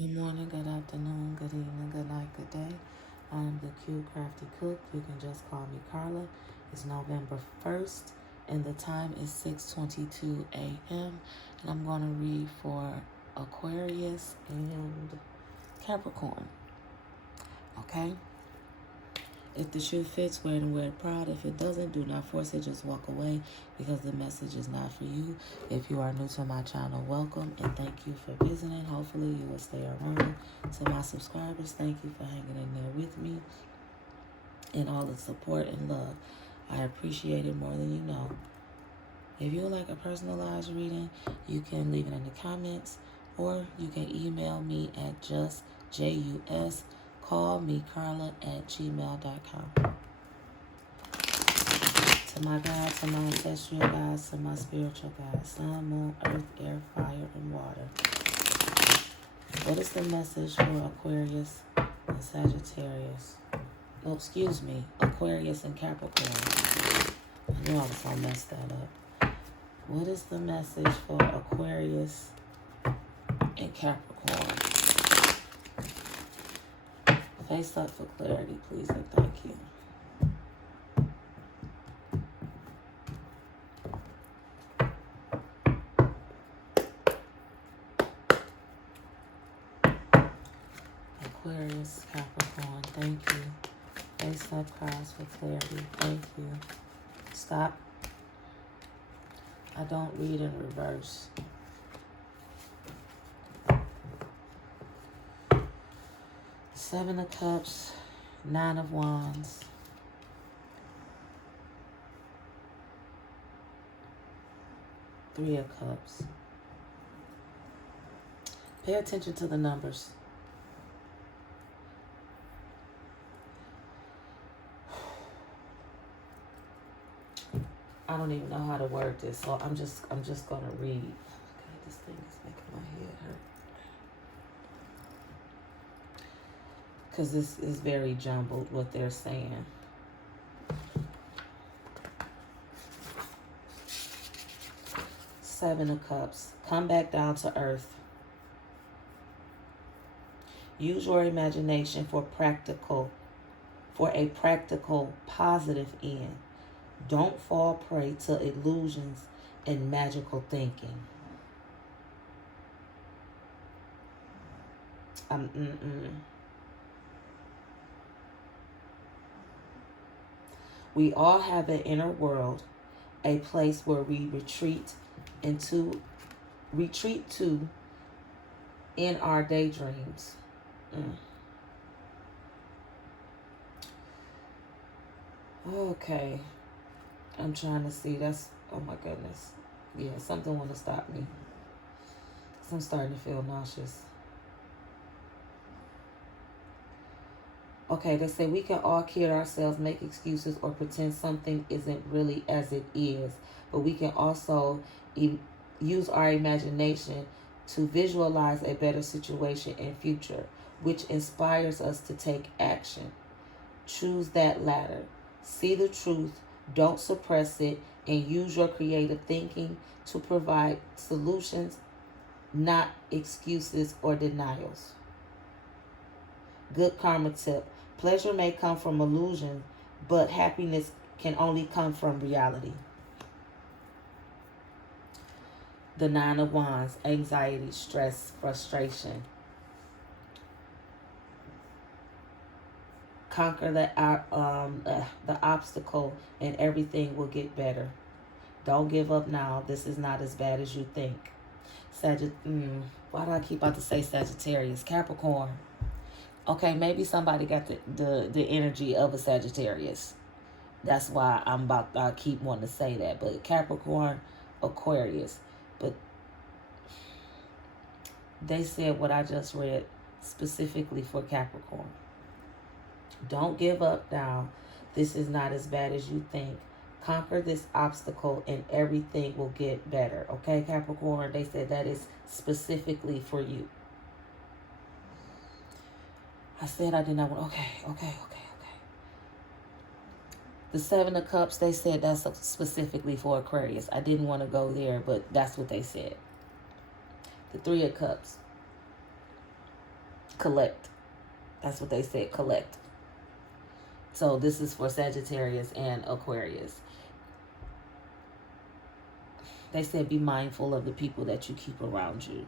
Good morning, good afternoon, good evening, good night, good day. I'm the CuteCraftieCook. You can just call me Carla. It's November 1st, and the time is 6:22 a.m. And I'm going to read for Aquarius and Capricorn. Okay? If the shoe fits, wear it and wear it proud. If it doesn't, do not force it. Just walk away because the message is not for you. If you are new to my channel, welcome and thank you for visiting. Hopefully you will stay around. To my subscribers, thank you for hanging in there with me and all the support and love. I appreciate it more than you know. If you would like a personalized reading, you can leave it in the comments or you can email me at juscallmecarla@gmail.com. To my God, to my ancestral guides, to my spiritual guides, sun, moon, earth, air, fire, and water. What is the message for Aquarius and Sagittarius? No, excuse me, Aquarius and Capricorn. I knew I was going to mess that up. What is the message for Aquarius and Capricorn? Face up for clarity, please, and thank you. Aquarius, Capricorn, thank you. Face up cards for clarity, thank you. Stop. I don't read in reverse. Seven of Cups, Nine of Wands. Three of Cups. Pay attention to the numbers. I don't even know how to word this, so I'm just gonna read. Okay, this thing is making my head hurt. Because this is very jumbled what they're saying. Seven of Cups. Come back down to earth. Use your imagination for a practical, positive end. Don't fall prey to illusions and magical thinking. We all have an inner world, a place where we retreat to in our daydreams. Okay. I'm trying to see. Oh my goodness. Yeah, something want to stop me. I'm starting to feel nauseous. Okay, they say we can all kid ourselves, make excuses, or pretend something isn't really as it is. But we can also use our imagination to visualize a better situation and future, which inspires us to take action. Choose that latter. See the truth, don't suppress it, and use your creative thinking to provide solutions, not excuses or denials. Good karma tip. Pleasure may come from illusion, but happiness can only come from reality. The Nine of Wands. Anxiety, stress, frustration. Conquer the obstacle and everything will get better. Don't give up now. This is not as bad as you think. Why do I keep about to say Sagittarius? Capricorn. Okay, maybe somebody got the energy of a Sagittarius. That's why I keep wanting to say that. But Capricorn, Aquarius. But they said what I just read specifically for Capricorn. Don't give up now. This is not as bad as you think. Conquer this obstacle and everything will get better. Okay, Capricorn? They said that is specifically for you. I said I did not want... Okay. The Seven of Cups, they said that's specifically for Aquarius. I didn't want to go there, but that's what they said. The Three of Cups. collect. That's what they said, collect. So this is for Sagittarius and Aquarius. They said be mindful of the people that you keep around you.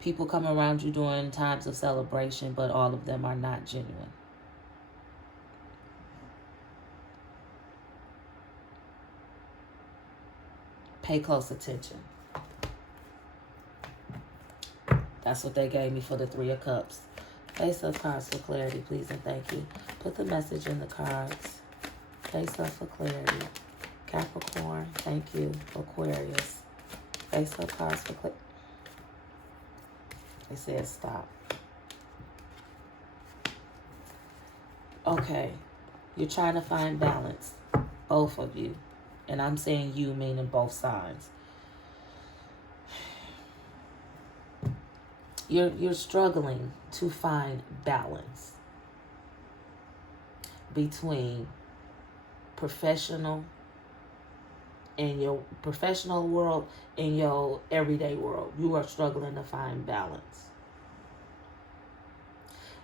People come around you during times of celebration, but all of them are not genuine. Pay close attention. That's what they gave me for the Three of Cups. Face up cards for clarity, please and thank you. Put the message in the cards. Face up for clarity. Capricorn, thank you. Aquarius. Face up cards for clarity. They said stop. Okay. You're trying to find balance. Both of you. And I'm saying you meaning both sides. You're struggling to find balance between professional in your professional world and your everyday world. You are struggling to find balance.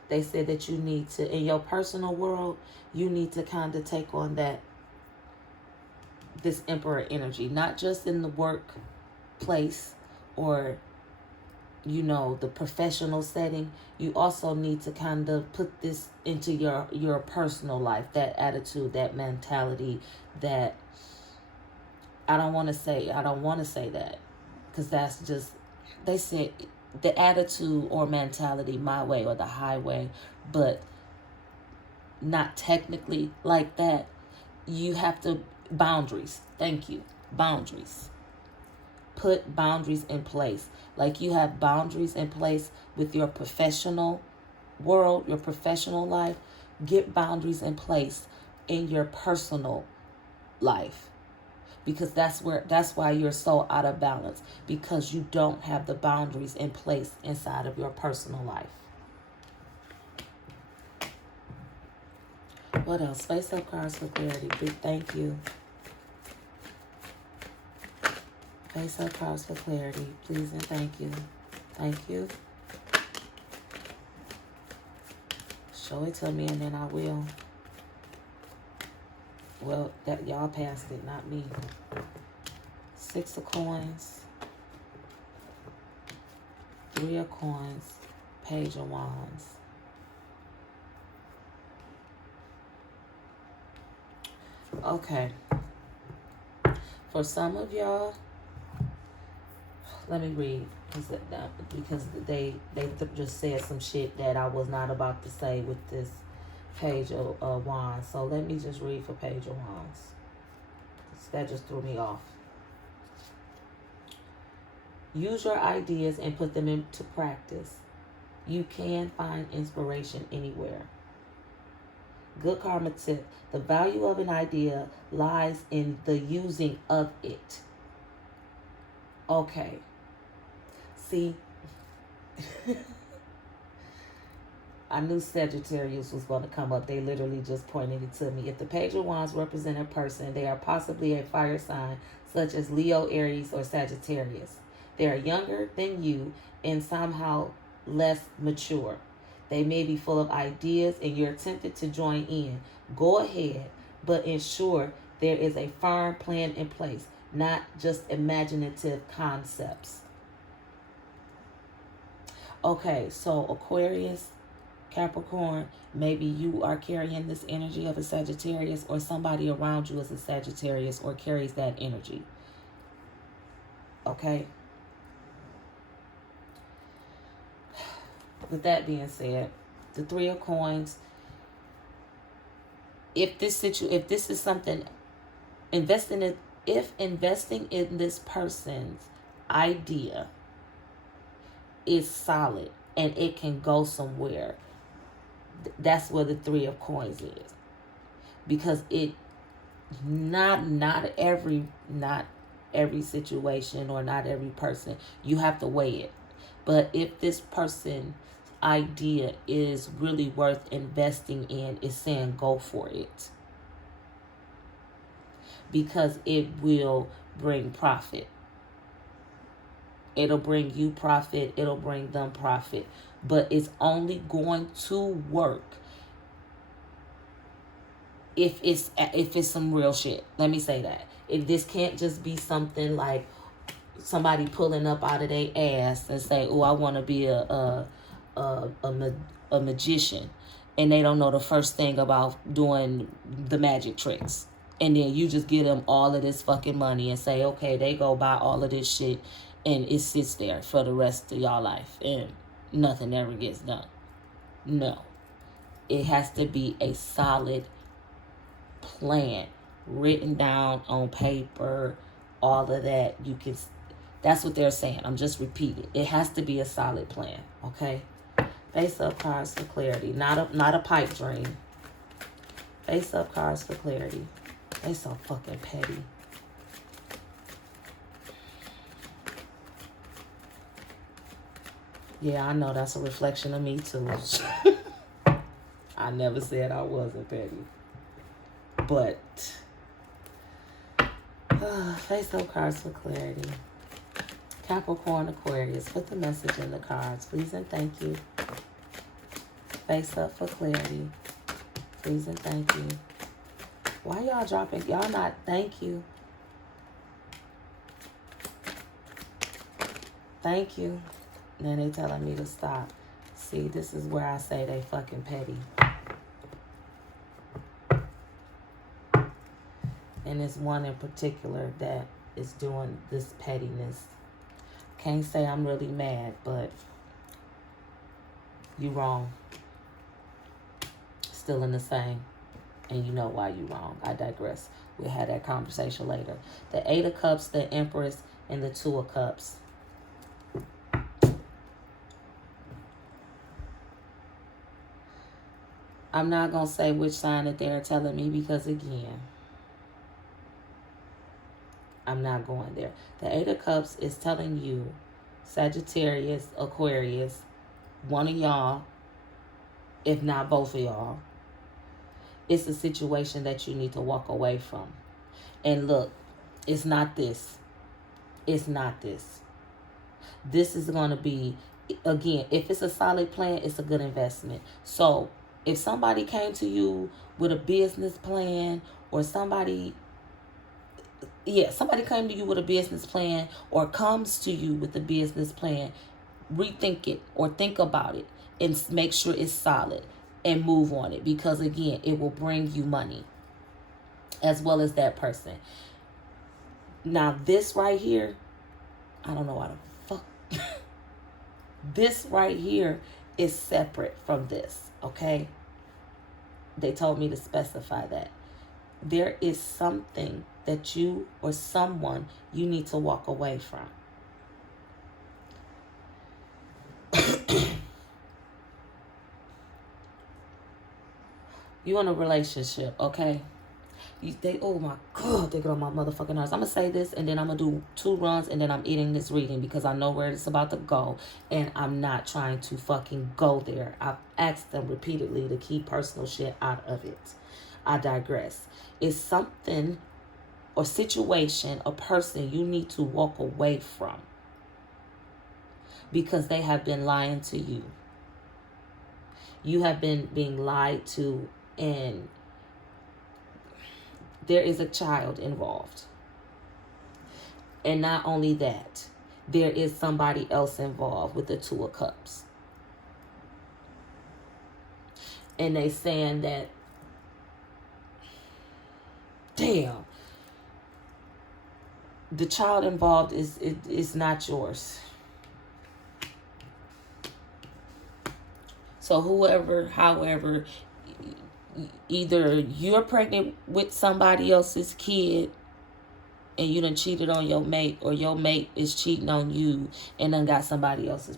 They said that you need to, in your personal world, you need to kind of take on this Emperor energy, not just in the workplace or, you know, the professional setting. You also need to kind of put this into your personal life, that attitude, that mentality, that I don't want to say that because that's just, they said the attitude or mentality, my way or the highway, but not technically like that. You have to, boundaries. Thank you. Boundaries. Put boundaries in place. Like you have boundaries in place with your professional world, your professional life. Get boundaries in place in your personal life. Because that's why you're so out of balance. Because you don't have the boundaries in place inside of your personal life. What else? Face up cards for clarity. Big thank you. Face up cards for clarity. Please and thank you. Thank you. Show it to me and then I will. Well, that y'all passed it, not me. Six of coins. Three of coins. Page of wands. Okay. For some of y'all, let me read because they just said some shit that I was not about to say with this Page of Wands. So let me just read for Page of Wands. That just threw me off. Use your ideas and put them into practice. You can find inspiration anywhere. Good karma tip. The value of an idea lies in the using of it. Okay. See, I knew Sagittarius was going to come up. They literally just pointed it to me. If the Page of Wands represent a person, they are possibly a fire sign, such as Leo, Aries, or Sagittarius. They are younger than you and somehow less mature. They may be full of ideas and you're tempted to join in. Go ahead, but ensure there is a firm plan in place, not just imaginative concepts. Okay, so Aquarius, Capricorn, maybe you are carrying this energy of a Sagittarius or somebody around you is a Sagittarius or carries that energy. Okay? With that being said, the Three of Coins, if this is something, if investing in this person's idea is solid and it can go somewhere, that's where the Three of Coins is. Because it not every situation or not every person, you have to weigh it. But if this person's idea is really worth investing in, is saying go for it. Because it will bring profit. It'll bring you profit. It'll bring them profit. But it's only going to work if it's some real shit. Let me say that. This can't just be something like somebody pulling up out of their ass and say, "Oh, I want to be a magician," and they don't know the first thing about doing the magic tricks. And then you just give them all of this fucking money and say, "Okay, they go buy all of this shit," and it sits there for the rest of y'all life and nothing ever gets done. No. It has to be a solid plan written down on paper, all of that. That's what they're saying. I'm just repeating. It has to be a solid plan, okay? Face up cards for clarity, not a pipe dream. Face up cards for clarity. They so fucking petty. Yeah, I know that's a reflection of me too. I never said I wasn't petty. But face up cards for clarity. Capricorn, Aquarius, put the message in the cards, please and thank you. Face up for clarity, please and thank you. Why y'all dropping? Y'all not thank you. Thank you. Then they telling me to stop. See, this is where I say they fucking petty. And it's one in particular that is doing this pettiness. Can't say I'm really mad, but you wrong. Still in the same. And you know why you wrong. I digress. We'll have that conversation later. The 8 of Cups, the Empress, and the 2 of Cups. I'm not going to say which sign that they're telling me because, again, I'm not going there. The 8 of Cups is telling you, Sagittarius, Aquarius, one of y'all, if not both of y'all, it's a situation that you need to walk away from. And look, it's not this. It's not this. This is going to be, again, if it's a solid plan, it's a good investment. So if somebody came to you with a business plan, or somebody came to you with a business plan or comes to you with a business plan, rethink it or think about it and make sure it's solid and move on it, because again, it will bring you money as well as that person. Now this right here, I don't know why the fuck. This right here is separate from this, okay? They told me to specify that. There is something that you or someone you need to walk away from. You in a relationship, okay? Oh my God, they get on my motherfucking nerves. I'm going to say this and then I'm going to do 2 runs and then I'm ending this reading because I know where it's about to go and I'm not trying to fucking go there. I've asked them repeatedly to keep personal shit out of it. I digress. It's something or situation, a person you need to walk away from because they have been lying to you. You have been being lied to, and there is a child involved. And not only that, there is somebody else involved with the 2 of Cups. And they saying that, damn, the child involved is not yours. So however, either you're pregnant with somebody else's kid and you done cheated on your mate, or your mate is cheating on you and done got somebody else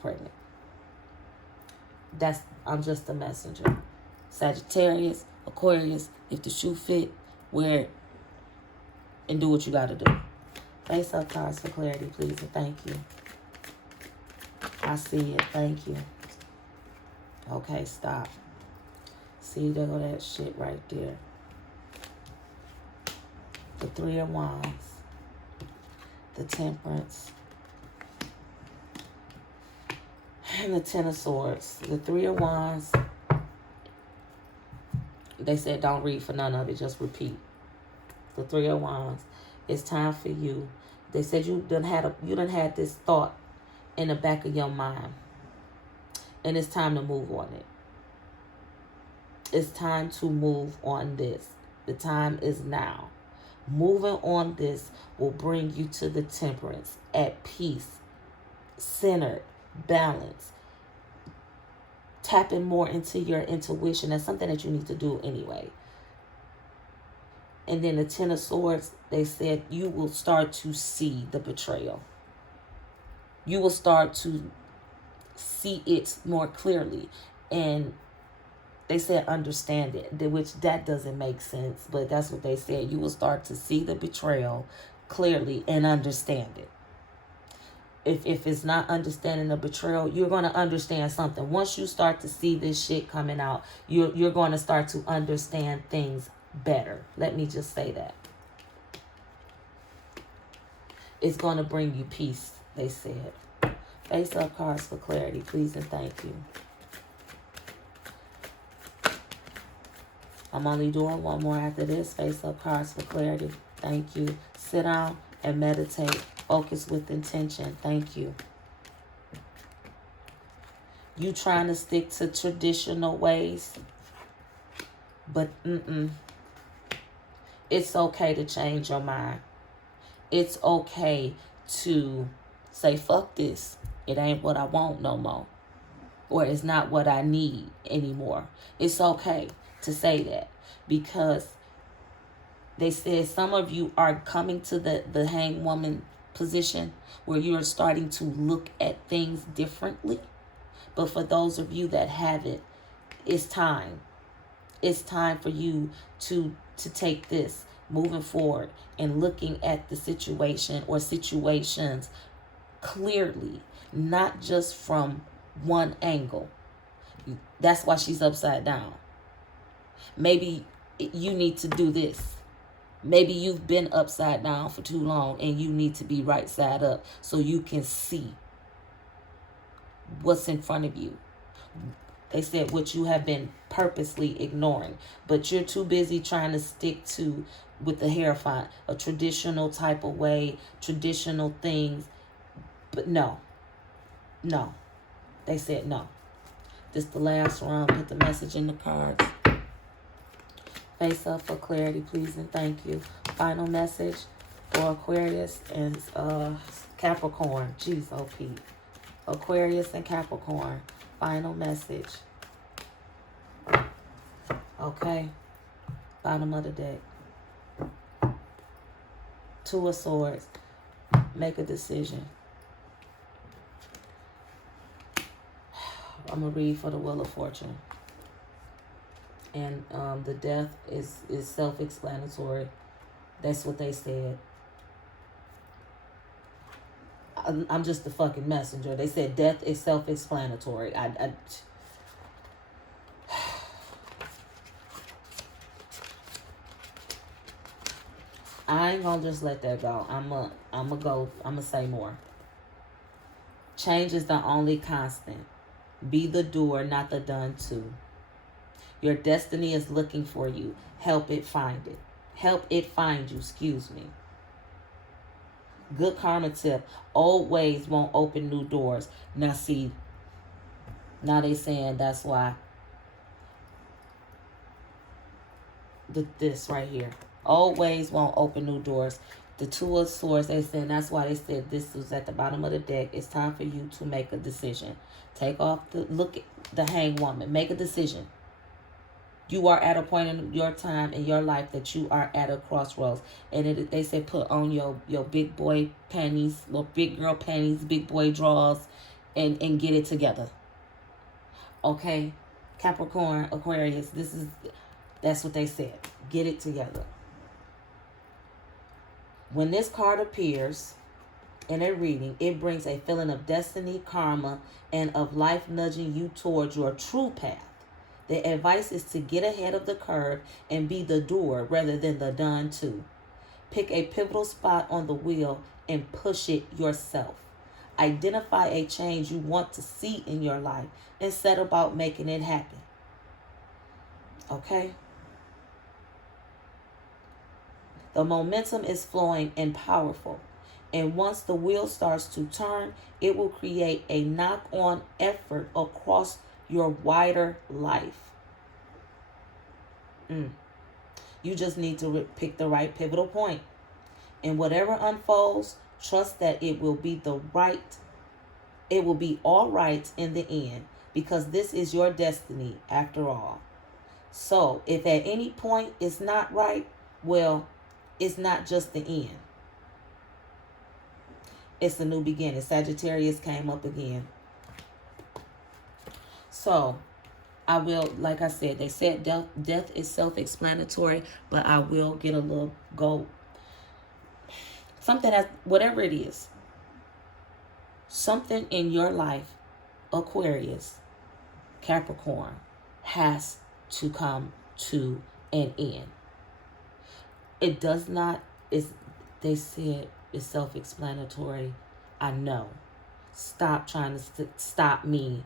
pregnant. I'm just a messenger. Sagittarius, Aquarius, if the shoe fit, wear it and do what you gotta do. Face up cards for clarity, please, and thank you. I see it. Thank you. Okay, stop. See, there go that shit right there. The 3 of Wands. The Temperance. And the Ten of Swords. The Three of Wands. They said don't read for none of it. Just repeat. The Three of Wands. It's time for you. They said you done had this thought in the back of your mind. And it's time to move on it. It's time to move on this. The time is now. Moving on this will bring you to the Temperance, at peace, centered, balanced, tapping more into your intuition. That's something that you need to do anyway. And then the Ten of Swords, they said you will start to see the betrayal. You will start to see it more clearly. And they said understand it, which that doesn't make sense, but that's what they said. You will start to see the betrayal clearly and understand it. If it's not understanding the betrayal, you're going to understand something. Once you start to see this shit coming out, you're going to start to understand things better. Let me just say that. It's going to bring you peace, they said. Face up cards for clarity, please and thank you. I'm only doing one more after this. Face up cards for clarity. Thank you. Sit down and meditate. Focus with intention. Thank you. You trying to stick to traditional ways, but it's okay to change your mind. It's okay to say, fuck this. It ain't what I want no more. Or it's not what I need anymore. It's okay to say that, because they said some of you are coming to the hanged woman position where you're starting to look at things differently. But for those of you that haven't, it's time. It's time for you to take this moving forward and looking at the situation or situations clearly, not just from one angle. That's why she's upside down. Maybe you need to do this. Maybe you've been upside down for too long and you need to be right side up so you can see what's in front of you. They said what you have been purposely ignoring, but you're too busy trying to stick to with the hair font, a traditional type of way, traditional things. But no. They said no. This is the last round. Put the message in the cards. Face up for clarity, please and thank you. Final message for Aquarius and Capricorn. Jeez, OP. Aquarius and Capricorn. Final message. Okay. Bottom of the deck. Two of Swords. Make a decision. I'm going to read for the Wheel of Fortune. And the death is self-explanatory. That's what they said. I'm just the fucking messenger. They said death is self-explanatory. I ain't gonna just let that go. I'm gonna say more. Change is the only constant. Be the doer, not the done to. Your destiny is looking for you. Help it find it. Help it find you, excuse me. Good karma tip. Old ways won't open new doors. Now see, now they saying that's why this right here. Old ways won't open new doors. The Two of Swords, they said that's why they said this was at the bottom of the deck. It's time for you to make a decision. Take off look at the hanged woman. Make a decision. You are at a point in your time in your life that you are at a crossroads. And they say put on your big boy panties, little big girl panties, big boy drawers, and get it together. Okay? Capricorn, Aquarius, that's what they said. Get it together. When this card appears in a reading, it brings a feeling of destiny, karma, and of life nudging you towards your true path. The advice is to get ahead of the curve and be the doer rather than the done to. Pick a pivotal spot on the wheel and push it yourself. Identify a change you want to see in your life and set about making it happen. Okay? The momentum is flowing and powerful. And once the wheel starts to turn, it will create a knock-on effort across your wider life. You just need to pick the right pivotal point. And whatever unfolds, trust that it will be all right in the end, because this is your destiny after all. So if at any point it's not right, well, it's not just the end. It's a new beginning. Sagittarius came up again. So I will, like I said, they said death is self-explanatory, but I will get a little something that, whatever it is, something in your life, Aquarius, Capricorn, has to come to an end. It does not, they said it's self-explanatory. I know. Stop trying to stop me.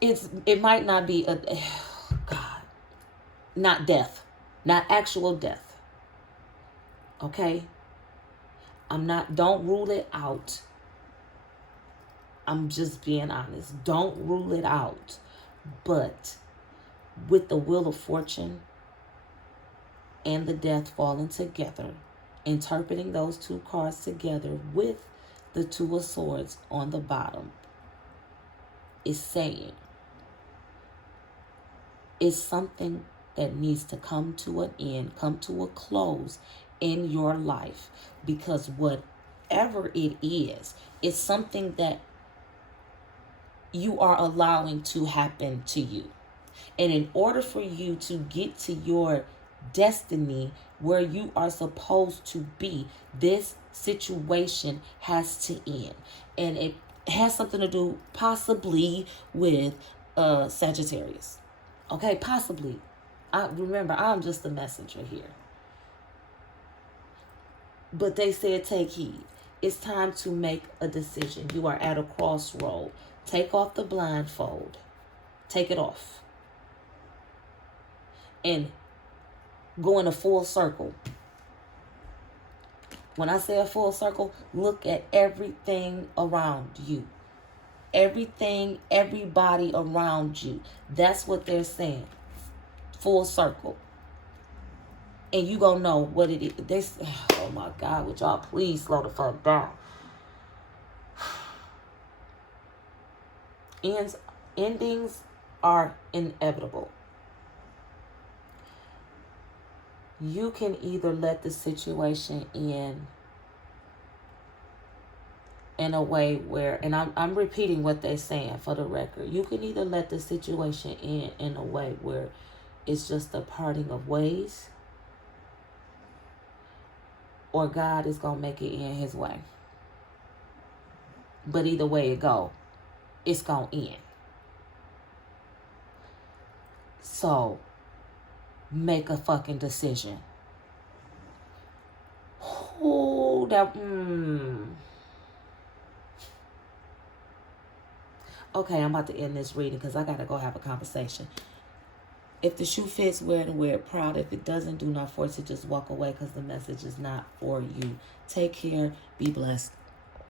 It might not be not death, not actual death. Okay? Don't rule it out. I'm just being honest. Don't rule it out. But with the Wheel of Fortune and the Death falling together, interpreting those two cards together with the Two of Swords on the bottom, is saying it's something that needs to come to an end, come to a close in your life. Because whatever it is, it's something that you are allowing to happen to you. And in order for you to get to your destiny where you are supposed to be, this situation has to end. And it has something to do possibly with Sagittarius. Okay, possibly. Remember, I'm just a messenger here. But they said take heed. It's time to make a decision. You are at a crossroad. Take off the blindfold. Take it off. And go in a full circle. When I say a full circle, look at everything around you. Everything, everybody around you. That's what they're saying. Full circle. And you gonna know what it is. Oh my God, would y'all please slow the fuck down. Endings are inevitable. You can either let the situation end in a way where, and I'm repeating what they're saying for the record. You can either let the situation end in a way where it's just a parting of ways, or God is going to make it end his way. But either way it go, it's going to end. So, make a fucking decision. Okay, I'm about to end this reading because I got to go have a conversation. If the shoe fits, wear it and wear it proud. If it doesn't, do not force it. Just walk away because the message is not for you. Take care. Be blessed.